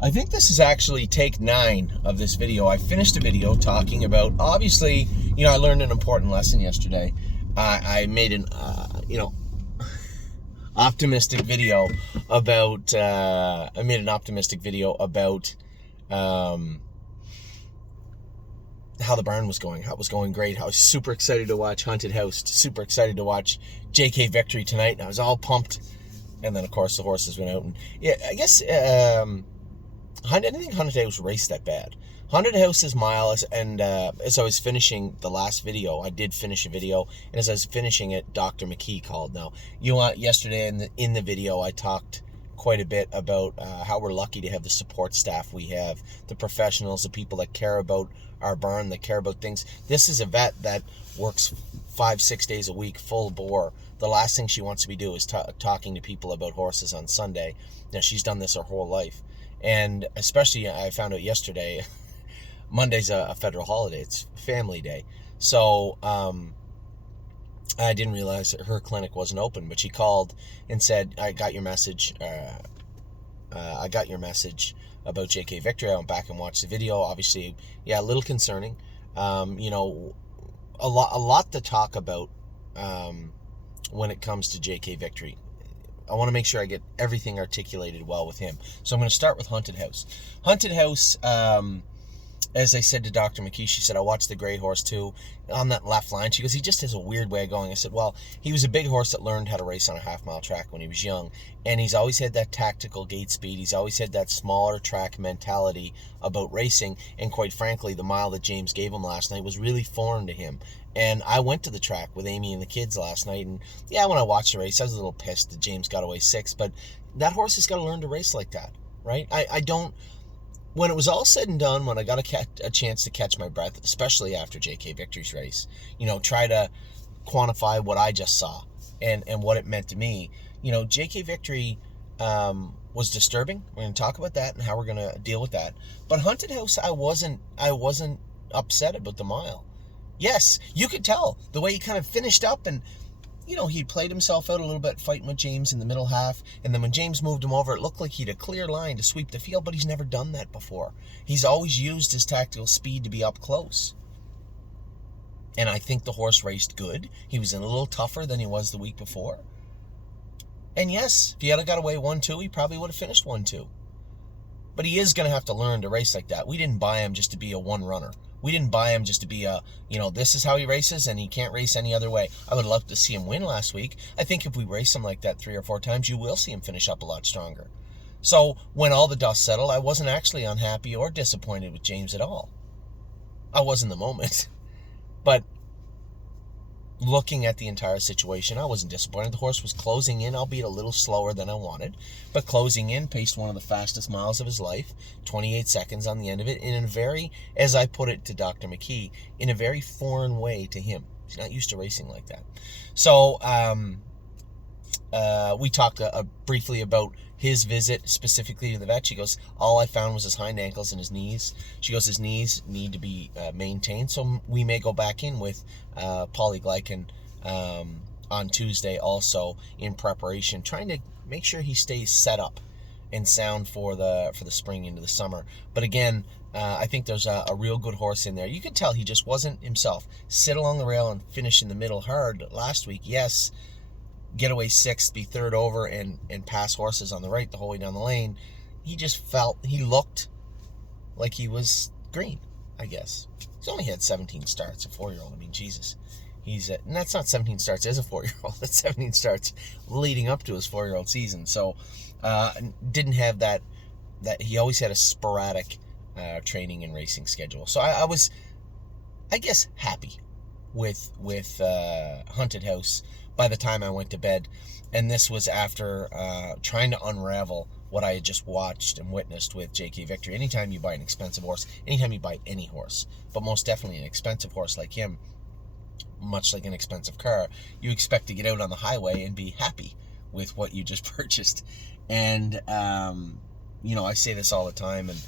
I think this is actually take 9 of this video. I finished a video talking about, obviously, I learned an important lesson yesterday. I made an, optimistic video about, how the barn was going, how it was going great, how I was super excited to watch Haunted House, super excited to watch JK Victory tonight, and I was all pumped. And then, of course, the horses went out. And yeah, I guess, I didn't think Haunted House raced that bad. Haunted House's mile, and as I was finishing the last video, I did finish a video, and as I was finishing it, Dr. McKee called. Now, yesterday in the video, I talked quite a bit about how we're lucky to have the support staff we have, the professionals, the people that care about our barn, that care about things. This is a vet that works 5-6 days a week, full bore. The last thing she wants to be doing is talking to people about horses on Sunday. Now, she's done this her whole life. And especially, I found out yesterday, Monday's a federal holiday. It's Family Day. So I didn't realize that her clinic wasn't open, but she called and said, I got your message. I got your message about JK Victory. I went back and watched the video. Obviously, yeah, a little concerning. A lot to talk about when it comes to JK Victory. I want to make sure I get everything articulated well with him. So I'm going to start with Haunted House. Haunted House, as I said to Dr. McKee, she said, I watched the gray horse too. On that left line, she goes, he just has a weird way of going. I said, well, he was a big horse that learned how to race on a half-mile track when he was young. And he's always had that tactical gate speed. He's always had that smaller track mentality about racing. And quite frankly, the mile that James gave him last night was really foreign to him. And I went to the track with Amy and the kids last night, and yeah, when I watched the race, I was a little pissed that James got away 6, but that horse has got to learn to race like that, right? I don't, when it was all said and done, when I got a chance to catch my breath, especially after JK Victory's race, try to quantify what I just saw and what it meant to me, JK Victory was disturbing. We're going to talk about that and how we're going to deal with that. But Haunted House, I wasn't upset about the mile. Yes, you could tell the way he kind of finished up, and he played himself out a little bit fighting with James in the middle half, and then when James moved him over, it looked like he had a clear line to sweep the field, but he's never done that before. He's always used his tactical speed to be up close. And I think the horse raced good. He was a little tougher than he was the week before. And yes, if he had got away 1-2, he probably would have finished 1-2. But he is going to have to learn to race like that. We didn't buy him just to be a one-runner. We didn't buy him just to be this is how he races and he can't race any other way. I would love to see him win last week. I think if we race him like that 3 or 4 times, you will see him finish up a lot stronger. So when all the dust settled, I wasn't actually unhappy or disappointed with James at all. I was in the moment. But looking at the entire situation, I wasn't disappointed. The horse was closing in, albeit a little slower than I wanted, but closing in, paced one of the fastest miles of his life, 28 seconds on the end of it, in a very, as I put it to Dr. McKee, in a very foreign way to him. He's not used to racing like that. So we talked briefly about his visit specifically to the vet. She goes, all I found was his hind ankles and his knees. She goes, his knees need to be maintained, so we may go back in with polyglycan on Tuesday also in preparation, trying to make sure he stays set up and sound for the spring into the summer. But again, I think there's a real good horse in there. You could tell he just wasn't himself. Sit along the rail and finish in the middle hard last week, yes. Get away 6th, be third over, and pass horses on the right the whole way down the lane. He looked like he was green, I guess. He's only had 17 starts, a 4-year-old. I mean, Jesus. And that's not 17 starts as a 4-year-old. That's 17 starts leading up to his 4-year-old season. So, didn't have that he always had a sporadic training and racing schedule. So I was, I guess, happy with Haunted House by the time I went to bed. And this was after trying to unravel what I had just watched and witnessed with JK Victory. Anytime you buy an expensive horse, anytime you buy any horse, but most definitely an expensive horse like him, much like an expensive car, you expect to get out on the highway and be happy with what you just purchased. And, I say this all the time, and,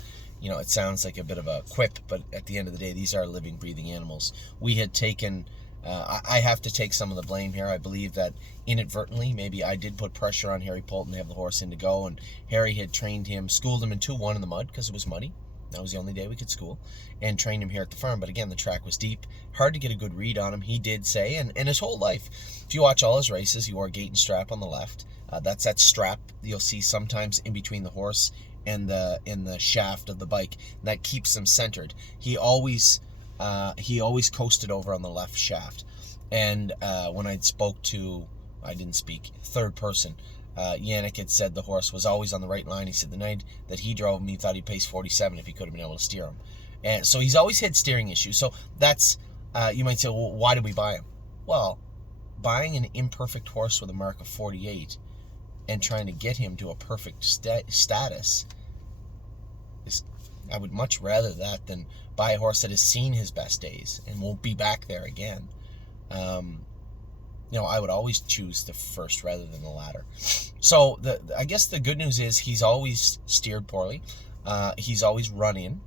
it sounds like a bit of a quip, but at the end of the day, these are living, breathing animals. We had taken I have to take some of the blame here. I believe that inadvertently, maybe I did put pressure on Harry Polton to have the horse in to go, and Harry had trained him, schooled him in 2-1 in the mud because it was muddy. That was the only day we could school, and trained him here at the farm. But again, the track was deep, hard to get a good read on him. He did say, and his whole life, if you watch all his races, he wore a gate and strap on the left. That's that strap you'll see sometimes in between the horse and the shaft of the bike. That keeps him centered. He always coasted over on the left shaft. And when I didn't speak, third person, Yannick had said the horse was always on the right line. He said the night that he drove him, he thought he'd pace 47 if he could have been able to steer him. And so he's always had steering issues. So that's, you might say, well, why did we buy him? Well, buying an imperfect horse with a mark of 48 and trying to get him to a perfect status is, I would much rather that than buy a horse that has seen his best days and won't be back there again. I would always choose the first rather than the latter. So I guess the good news is he's always steered poorly. He's always run in.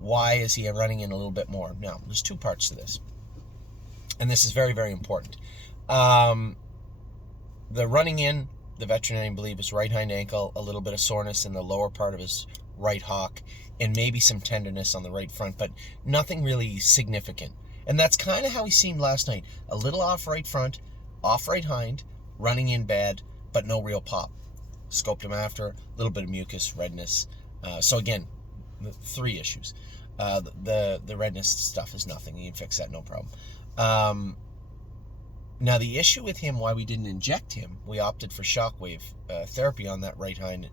Why is he running in a little bit more? Now, there's two parts to this. And this is very, very important. The running in, the veterinarian believed was right hind ankle, a little bit of soreness in the lower part of his right hock, and maybe some tenderness on the right front, but nothing really significant. And that's kind of how he seemed last night. A little off right front, off right hind, running in bad, but no real pop. Scoped him after, a little bit of mucus, redness. So again, the 3 issues. The redness stuff is nothing. You can fix that, no problem. Now, the issue with him, why we didn't inject him, we opted for shockwave therapy on that right hind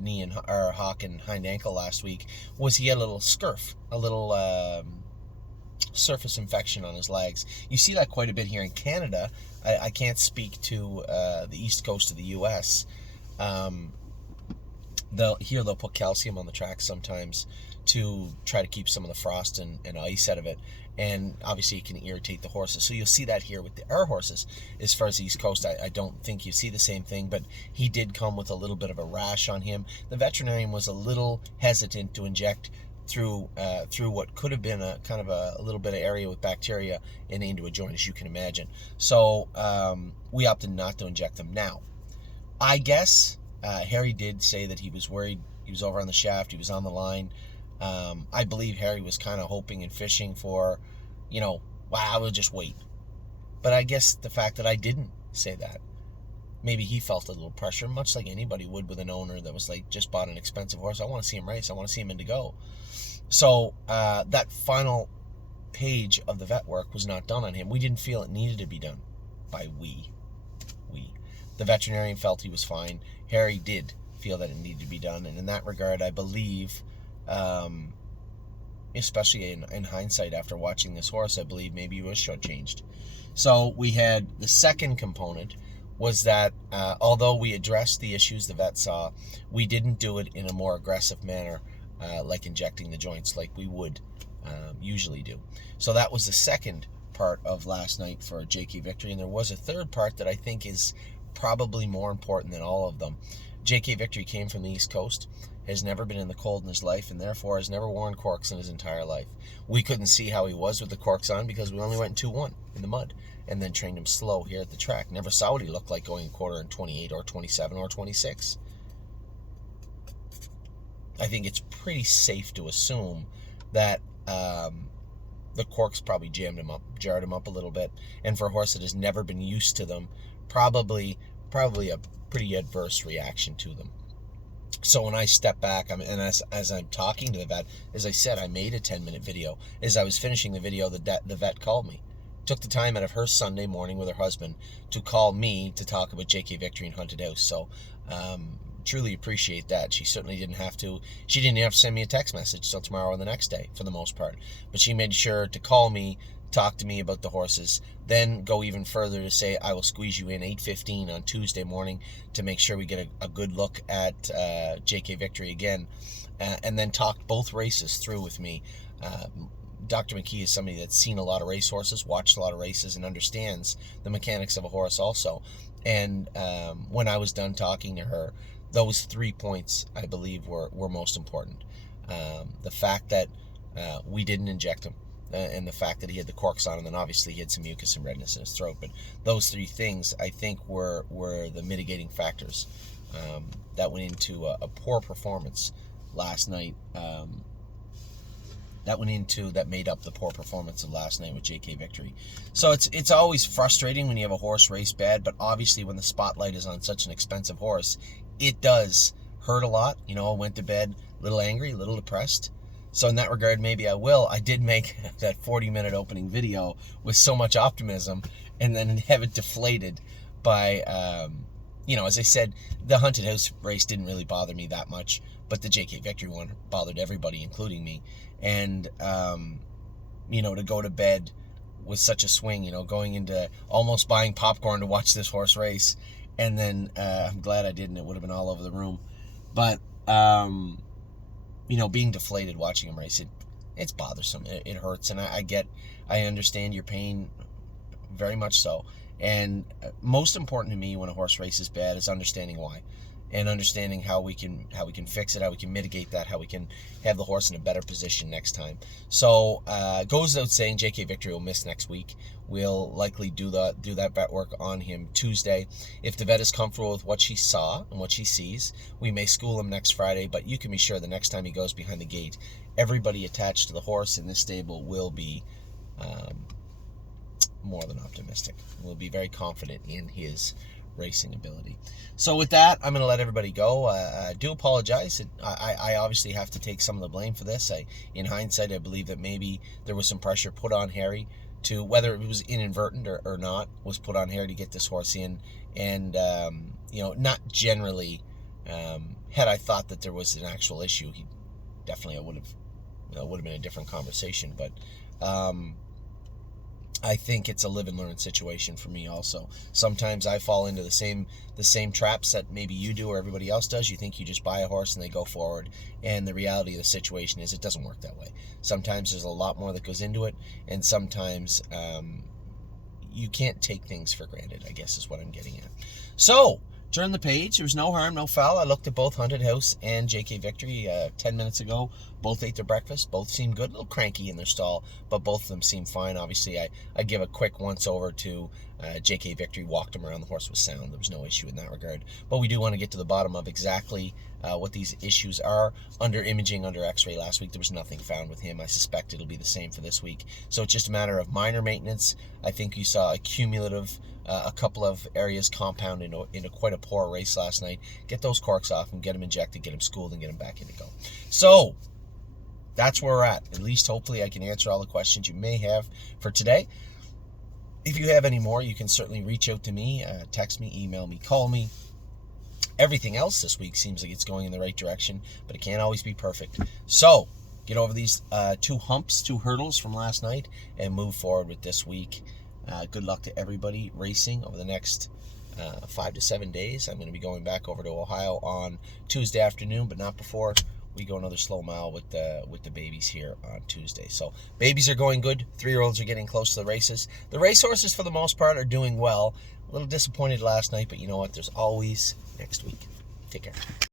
knee and hock and hind ankle last week, was he had a little scurf, a little surface infection on his legs. You see that quite a bit here in Canada. I can't speak to the east coast of the U.S. They'll put calcium on the track sometimes to try to keep some of the frost and ice out of it, and obviously it can irritate the horses. So you'll see that here with our horses. As far as the East Coast, I don't think you see the same thing, but he did come with a little bit of a rash on him. The veterinarian was a little hesitant to inject through what could have been a kind of a little bit of area with bacteria and into a joint, as you can imagine. So we opted not to inject them. Now, I guess Harry did say that he was worried. He was over on the shaft. He was on the line. I believe Harry was kind of hoping and fishing for, I will just wait. But I guess the fact that I didn't say that, maybe he felt a little pressure, much like anybody would with an owner that was like, just bought an expensive horse. I want to see him race. I want to see him in to go. So that final page of the vet work was not done on him. We didn't feel it needed to be done by we. The veterinarian felt he was fine. Harry did feel that it needed to be done. And in that regard, I believe, especially in hindsight after watching this horse, I believe maybe he was shortchanged. So we had the second component was that although we addressed the issues the vet saw, we didn't do it in a more aggressive manner, like injecting the joints like we would usually do. So that was the second part of last night for JK Victory. And there was a third part that I think is probably more important than all of them. JK Victory came from the East Coast, has never been in the cold in his life, and therefore has never worn corks in his entire life. We couldn't see how he was with the corks on because we only went in 2-1 in the mud and then trained him slow here at the track. Never saw what he looked like going a quarter in 28 or 27 or 26. I think it's pretty safe to assume that the corks probably jarred him up a little bit, and for a horse that has never been used to them, probably a pretty adverse reaction to them. So when I step back, and as I'm talking to the vet, as I said, I made a 10-minute video. As I was finishing the video, the vet called me. Took the time out of her Sunday morning with her husband to call me to talk about JK Victory and Haunted House. So truly appreciate that. She certainly didn't have to. She didn't have to send me a text message till tomorrow or the next day for the most part. But she made sure to call me, talk to me about the horses, then go even further to say, I will squeeze you in 8:15 on Tuesday morning to make sure we get a good look at JK Victory again, and then talked both races through with me. Dr. McKee is somebody that's seen a lot of racehorses, watched a lot of races, and understands the mechanics of a horse also. And when I was done talking to her, those 3 points, I believe, were most important. The fact that we didn't inject him, and the fact that he had the corks on, and then obviously he had some mucus and redness in his throat. But those three things, I think, were the mitigating factors that went into a poor performance last night. That made up the poor performance of last night with JK Victory. So it's always frustrating when you have a horse race bad, but obviously when the spotlight is on such an expensive horse, it does hurt a lot. You know, I went to bed a little angry, a little depressed. So in that regard, maybe I will. I did make that 40-minute opening video with so much optimism, and then have it deflated by, as I said, the Haunted House race didn't really bother me that much, but the JK Victory one bothered everybody, including me. And, to go to bed with such a swing, going into almost buying popcorn to watch this horse race. And then I'm glad I didn't. It would have been all over the room. But, being deflated watching him race, it's bothersome. It hurts. And I understand your pain very much so. And most important to me when a horse races bad is understanding why. And understanding how we can fix it, how we can mitigate that, how we can have the horse in a better position next time. So goes without saying, JK Victory will miss next week. We'll likely do that vet work on him Tuesday. If the vet is comfortable with what she saw and what she sees, we may school him next Friday. But you can be sure the next time he goes behind the gate, everybody attached to the horse in this stable will be more than optimistic. We'll be very confident in his racing ability. So with that, I'm going to let everybody go. I do apologize. I obviously have to take some of the blame for this. In hindsight, I believe that maybe there was some pressure put on Harry to, whether it was inadvertent or not, was put on Harry to get this horse in. And, not generally, had I thought that there was an actual issue, I would have been a different conversation. But, I think it's a live and learn situation for me also. Sometimes I fall into the same traps that maybe you do or everybody else does. You think you just buy a horse and they go forward, and the reality of the situation is it doesn't work that way. Sometimes there's a lot more that goes into it, and sometimes you can't take things for granted, I guess is what I'm getting at. So, turn the page. There was no harm, no foul. I looked at both Haunted House and JK Victory 10 minutes ago. Both ate their breakfast. Both seemed good. A little cranky in their stall, but both of them seemed fine. Obviously, I give a quick once-over to JK Victory. Walked him around. The horse was sound. There was no issue in that regard. But we do want to get to the bottom of exactly what these issues are. Under imaging, under x-ray last week, there was nothing found with him. I suspect it'll be the same for this week. So it's just a matter of minor maintenance. I think you saw a cumulative a couple of areas compound into quite a poor race last night. Get those corks off and get them injected, get them schooled, and get them back in to go. So that's where we're at least hopefully I can answer all the questions you may have for today. If you have any more, you can certainly reach out to me, text me, email me, call me. Everything else this week seems like it's going in the right direction, but it can't always be perfect. So get over these two hurdles from last night, and move forward with this week. Good luck to everybody racing over the next 5 to 7 days. I'm going to be going back over to Ohio on Tuesday afternoon, but not before we go another slow mile with the babies here on Tuesday. So babies are going good. 3-year-olds are getting close to the races. The racehorses, for the most part, are doing well. A little disappointed last night, but you know what? There's always next week. Take care.